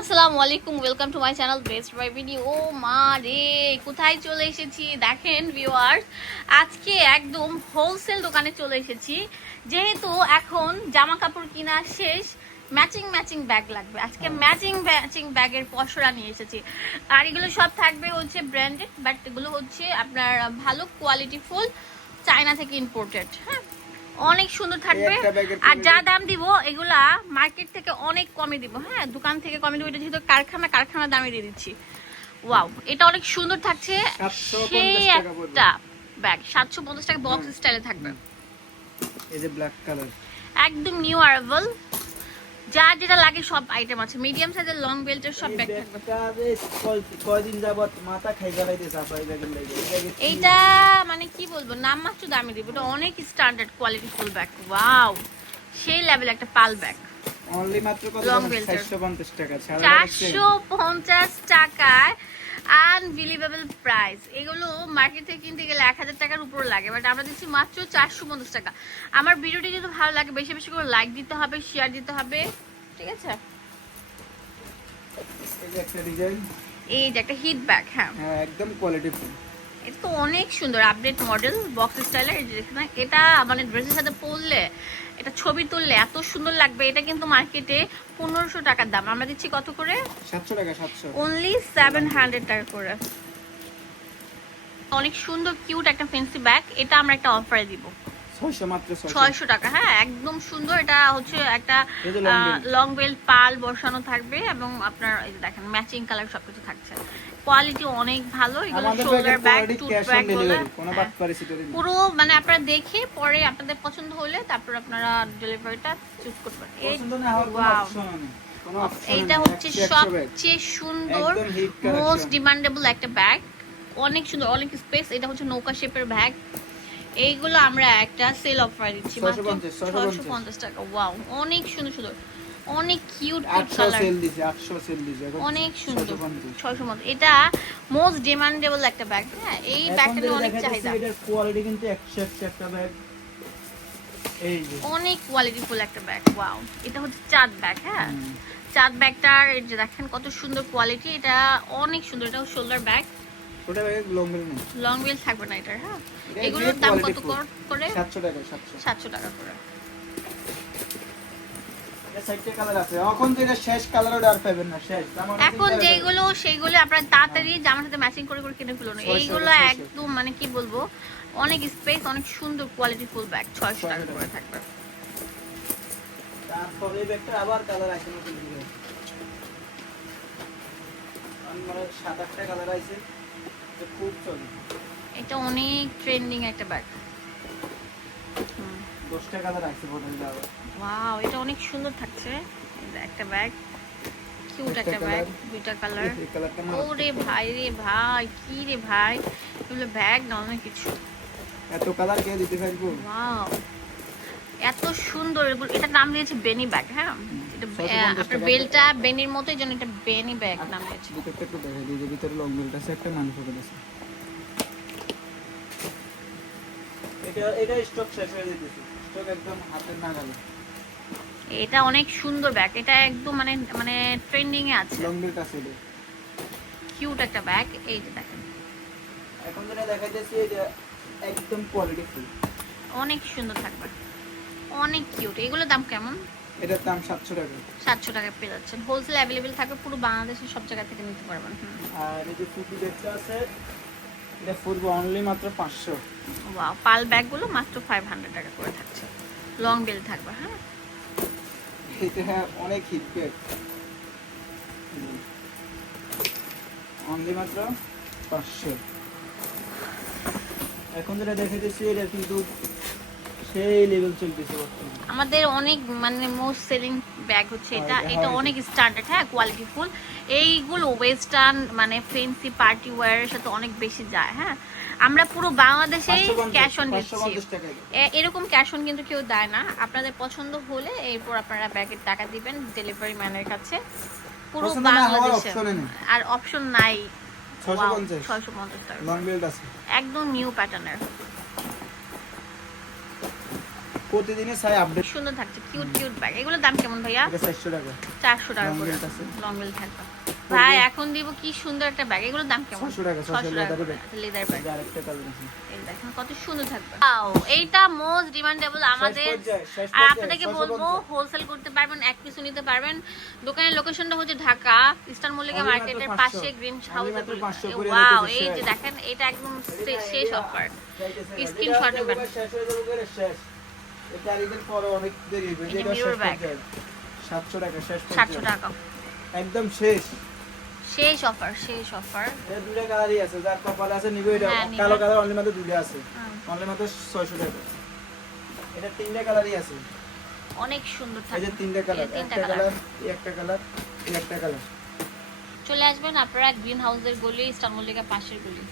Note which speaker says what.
Speaker 1: আসসালামু আলাইকুম welcome to my channel best video ও মা রে, কোথায় চলে এসেছি? দেখেন ভিউয়ার্স আজকে একদম হোলসেল দোকানে চলে এসেছি। যেহেতু এখন জামা কাপড় কিনা শেষ ম্যাচিং ম্যাচিং ব্যাগ লাগবে। আজকে ম্যাচিং ম্যাচিং ব্যাগের পসরা নিয়ে এসেছি। আর এগুলো সব থাকবে হচ্ছে ব্র্যান্ডেড বাট এগুলো হচ্ছে আপনার ভালো কোয়ালিটি ফুল চায়না থেকে ইম্পোর্টেড হ্যাঁ? অনেক সুন্দর থাকবে। আর যা দাম দিব এগুলা মার্কেট থেকে অনেক কমে দিব হ্যাঁ? দোকান থেকে কমে দিব এটা যেহেতু কারখানা কারখানা দামে দিয়ে দিচ্ছি। ওয়াও এটা অনেক সুন্দর থাকছে। সেই একটা ব্যাগ সাতশো পঞ্চাশ টাকা বক্স স্টাইলে থাকবে।
Speaker 2: এই যে ব্ল্যাক কালার
Speaker 1: একদম নিউ অ্যারাইভাল যা যেটা লাগে সব আইটেম আছে। মিডিয়াম সাইজের লং বেল্টের সব ব্যাগ থাকবে।
Speaker 2: কয়দিন যাবত মাথা খাই গেলাইতেছে আপা এই ব্যাগের লাগে। এই ব্যাগের কি-
Speaker 1: এইটা মানে কি বলব নাম মাত্র দামি দিব। এটা অনেক standard quality full bag wow সেই লেভেল একটা পাল ব্যাগ
Speaker 2: অনলি মাত্র কত
Speaker 1: Long
Speaker 2: জানেন?
Speaker 1: belter।
Speaker 2: 450 টাকা ছাড়া
Speaker 1: চারশো পঞ্চাশ টাকায় আনবিলিভেবল প্রাইস এগুলো মার্কেট থেকে কিনতে গেলে এক হাজার টাকার উপর লাগে বাট আমরা দিচ্ছি মাত্র চারশো পঞ্চাশ টাকা। আমার ভিডিওটি যদি ভালো লাগে বেশি বেশি করে লাইক দিতে হবে শেয়ার দিতে হবে ঠিক আছে?
Speaker 2: এই যে একটা
Speaker 1: হিট ব্যাগ হ্যাঁ।
Speaker 2: হ্যাঁ একদম কোয়ালিটি
Speaker 1: এটা তো অনেক সুন্দর আপডেট মডেল বক্স স্টাইলের এটা মানে ড্রেসের সাথে পরলে এটা ছবি তুললে এত সুন্দর লাগবে এটা কিন্তু মার্কেটে পনেরোশো টাকার দাম। আমরা দিচ্ছি কত করে?
Speaker 2: 700 টাকা 700
Speaker 1: অনলি সেভেন হান্ড্রেড টাকা করে। অনেক সুন্দর কিউট একটা ফেন্সি ব্যাগ এটা আমরা একটা অফারে দিব।
Speaker 2: 600 মাত্র 600
Speaker 1: ছয়শো টাকা হ্যাঁ একদম সুন্দর। এটা হচ্ছে একটা। লং বেল্ট পাল বসানো থাকবে এবং আপনার এই যে দেখেন ম্যাচিং কালার সবকিছু থাকছে। কোয়ালিটি অনেক ভালো এগুলো শোল্ডার ব্যাগ
Speaker 2: টুট
Speaker 1: ব্যাগ পুরো মানে আপনারা দেখে পরে আপনাদের পছন্দ হলে তারপর আপনারা ডেলিভারিটা চুজ করতে পারেন। এই
Speaker 2: পছন্দ না হওয়ার কোনো
Speaker 1: wow।
Speaker 2: অপশন নেই কোনো অপশন
Speaker 1: এইটা হচ্ছে সবচেয়ে সুন্দর। মোস্ট ডিমান্ডেবল একটা ব্যাগ অনেক সুন্দর অনেক স্পেস এটা হচ্ছে নৌকা শেপের ব্যাগ এইগুলো আমরা একটা সেল অফার দিচ্ছি মাত্র
Speaker 2: 650,
Speaker 1: পঞ্চাশ টাকা। ওয়াও অনেক সুন্দর সুন্দর। অনেক কিউট কিউট
Speaker 2: 800
Speaker 1: কালার
Speaker 2: সেল দিছে 800 সেল দিছে
Speaker 1: অনেক সুন্দর।
Speaker 2: 650
Speaker 1: এটা মোস্ট ডিমান্ডেবল একটা ব্যাগ হ্যাঁ এই ব্যাগটা নিয়ে অনেক চাহিদা।
Speaker 2: এটার কোয়ালিটি কিন্তু 100 একটা ব্যাগ এই যে।
Speaker 1: অনেক কোয়ালিটিফুল একটা ব্যাগ ওয়াও এটা হচ্ছে চাঁদ ব্যাগ হ্যাঁ। চাঁদ ব্যাগটার এই যে দেখেন কত সুন্দর কোয়ালিটি এটা অনেক সুন্দর এটা শোল্ডার ব্যাগ
Speaker 2: ওটা ব্যাগে লম্বেল নেই।
Speaker 1: লং বেল থাকবে না এটার হ্যাঁ? এগুলোর দাম কত করে
Speaker 2: 700 টাকা 700
Speaker 1: সাতশো টাকা করে।
Speaker 2: এটা চারটে কালার আছে। এখন তো এটা শেষ কালার ওটা আর পাবেন না শেষ। আমার
Speaker 1: এখন যেগুলো সেইগুলো আপনার তাড়াতাড়ি জামার সাথে ম্যাচিং করে করে কিনে ফেলুন। এইগুলো একদম মানে কি বলব অনেক স্পেস অনেক সুন্দর কোয়ালিটি ফুল ব্যাগ ছয়শো টাকা করে থাকবে।
Speaker 2: তারপরে ব্যাগটা আবার কালার আছে নতুন সাত আটটা কালার আছে। এটা
Speaker 1: অনেক ট্রেন্ডিং একটা ব্যাগ
Speaker 2: আছে বোধহয় আবার।
Speaker 1: ওয়াও এটা অনেক সুন্দর থাকছে। একটা ব্যাগ কিউট
Speaker 2: একটা
Speaker 1: ব্যাগ। দুইটা কালার ওরে ভাই রে ভাই কি রে ভাই। এগুলো ব্যাগ না অনেক কিছু।
Speaker 2: এত কালার কে দিতে পারব?
Speaker 1: ওয়াও এত সুন্দর এগুলো- এটার নাম দিয়েছে বেনি ব্যাগ হ্যাঁ? এটা
Speaker 2: ছয়শো
Speaker 1: আহ,
Speaker 2: পঞ্চাশ
Speaker 1: আপনার বেলটা বেনির মতোই যেন এটা বেনি ব্যাগ নাম দিয়েছে
Speaker 2: ভিতরটা একটু দেখা দিই যে ভিতরে লং বেল্ট আছে একটা মানুষ হবে আছে। এটা এটা স্টক শেষ হয়ে যেতেছে। স্টক একদম হাতের নাগালে।
Speaker 1: এটা অনেক সুন্দর ব্যাগ। এটা একদম মানে মানে ট্রেন্ডিং এ আছে।
Speaker 2: লং বেল্ট আছে এটা।
Speaker 1: কিউট একটা ব্যাগ। এই যে দেখেন।
Speaker 2: এখন যেটা দেখা যাচ্ছে এটা একদম কোয়ালিটি ফুল
Speaker 1: অনেক সুন্দর থাকবে। অনেক কিউট এগুলোর দাম কেমন?
Speaker 2: এটার দাম সাতশো টাকা।
Speaker 1: সাতশো টাকা পেয়ে যাচ্ছেন। হোলসেল অ্যাভেলেবেল থাকবে পুরো বাংলাদেশের সব জায়গা থেকে নিতে পারবেন।
Speaker 2: আর এই যে ফুটি দেখতে আছে এটা ফুটবো অনলি মাত্র পাঁচশো।
Speaker 1: ওয়াও পাল ব্যাগগুলো মাত্র ফাইভ হান্ড্রেড টাকা করে থাকছে। লং বেল থাকবে হ্যাঁ?
Speaker 2: এটা অনেক হিট ব্যাগ অনলি মাত্র পাঁচশো। এখন যেটা দেখা যাচ্ছে এটা কিন্তু সেই লেভেল চলতেছে
Speaker 1: আমাদের অনেক মানে মোস্ট সেলিং ব্যাগ হচ্ছে এটা। এটা অনেক স্ট্যান্ডার্ড হ্যাঁ কোয়ালিটি ফুল এইগুলো ওয়েস্টার্ন মানে ফেন্সি পার্টি ওয়্যারের সাথে অনেক বেশি যায় হ্যাঁ। আমরা পুরো বাংলাদেশেই ক্যাশ অন দিচ্ছি এরকম ক্যাশ অন কিন্তু কেউ দেয় না। আপনাদের পছন্দ হলে এরপর আপনারা ব্যাগের টাকা দিবেন ডেলিভারি ম্যানের কাছে। পুরো বাংলাদেশে। আর অপশন নাই।
Speaker 2: ছশো পঞ্চাশ।
Speaker 1: টাকা। একদম নিউ প্যাটার্নের
Speaker 2: প্রতিদিনই চাই আপডেট
Speaker 1: সুন্দর থাকছে কিউট কিউট ব্যাগ এগুলোর দাম কেমন ভাইয়া?
Speaker 2: এটা চারশো টাকা।
Speaker 1: চারশো টাকা করে। লং বেল থাকবে। ভাই এখন দিব কি সুন্দর একটা ব্যাগ এগুলোর দাম কেমন?
Speaker 2: 600 টাকা, 600 leather bag।
Speaker 1: লেদার ব্যাগ
Speaker 2: আরেকটা কালার আছে।
Speaker 1: এই দেখেন কত সুন্দর থাকবে। এইটা মোস্ট ডিমান্ডেবল আমাদের আর আপনাদেরকে বলব হোলসেল করতে পারবেন এক পিসও নিতে পারবেন। দোকানের লোকেশনটা হচ্ছে ঢাকা ইস্টার্ন মল্লিকা মার্কেটের পাশে গ্রিন হাউস
Speaker 2: মাত্র 500 করে
Speaker 1: ওয়াও এই যে। দেখেন এটা একদম শেষ অফার
Speaker 2: এটা
Speaker 1: নেবেন।
Speaker 2: শেষ হয়ে যাবে শেষ। এটা আর ঈদের পরে অনেক দেরি হবে
Speaker 1: এই যে
Speaker 2: যেটা
Speaker 1: mirror
Speaker 2: শেষ
Speaker 1: bag।
Speaker 2: পর্যায়ে। 700 টাকা শেষ
Speaker 1: সাতশো
Speaker 2: পর্যায়ে।
Speaker 1: টাকা।
Speaker 2: একদম শেষ।
Speaker 1: শেষ অফার শেষ অফার
Speaker 2: এটা দুইটা কালারই আছে যার কপালে আছে নিবে এটা।
Speaker 1: হ্যাঁ,
Speaker 2: কালো কালার অনলি মাত্র দুইটা আছে। অনলি মাত্র 600 টাকা। এটা তিনটা কালারই আছে।
Speaker 1: অনেক সুন্দর
Speaker 2: এই
Speaker 1: থাকবে
Speaker 2: যে তিনটা কালার একটা কালার একটা কালার এই একটা কালার
Speaker 1: চলে আসবেন আপনারা গ্রিন হাউসের গলি ইস্টার্ন মল্লিকা পাশের গলি।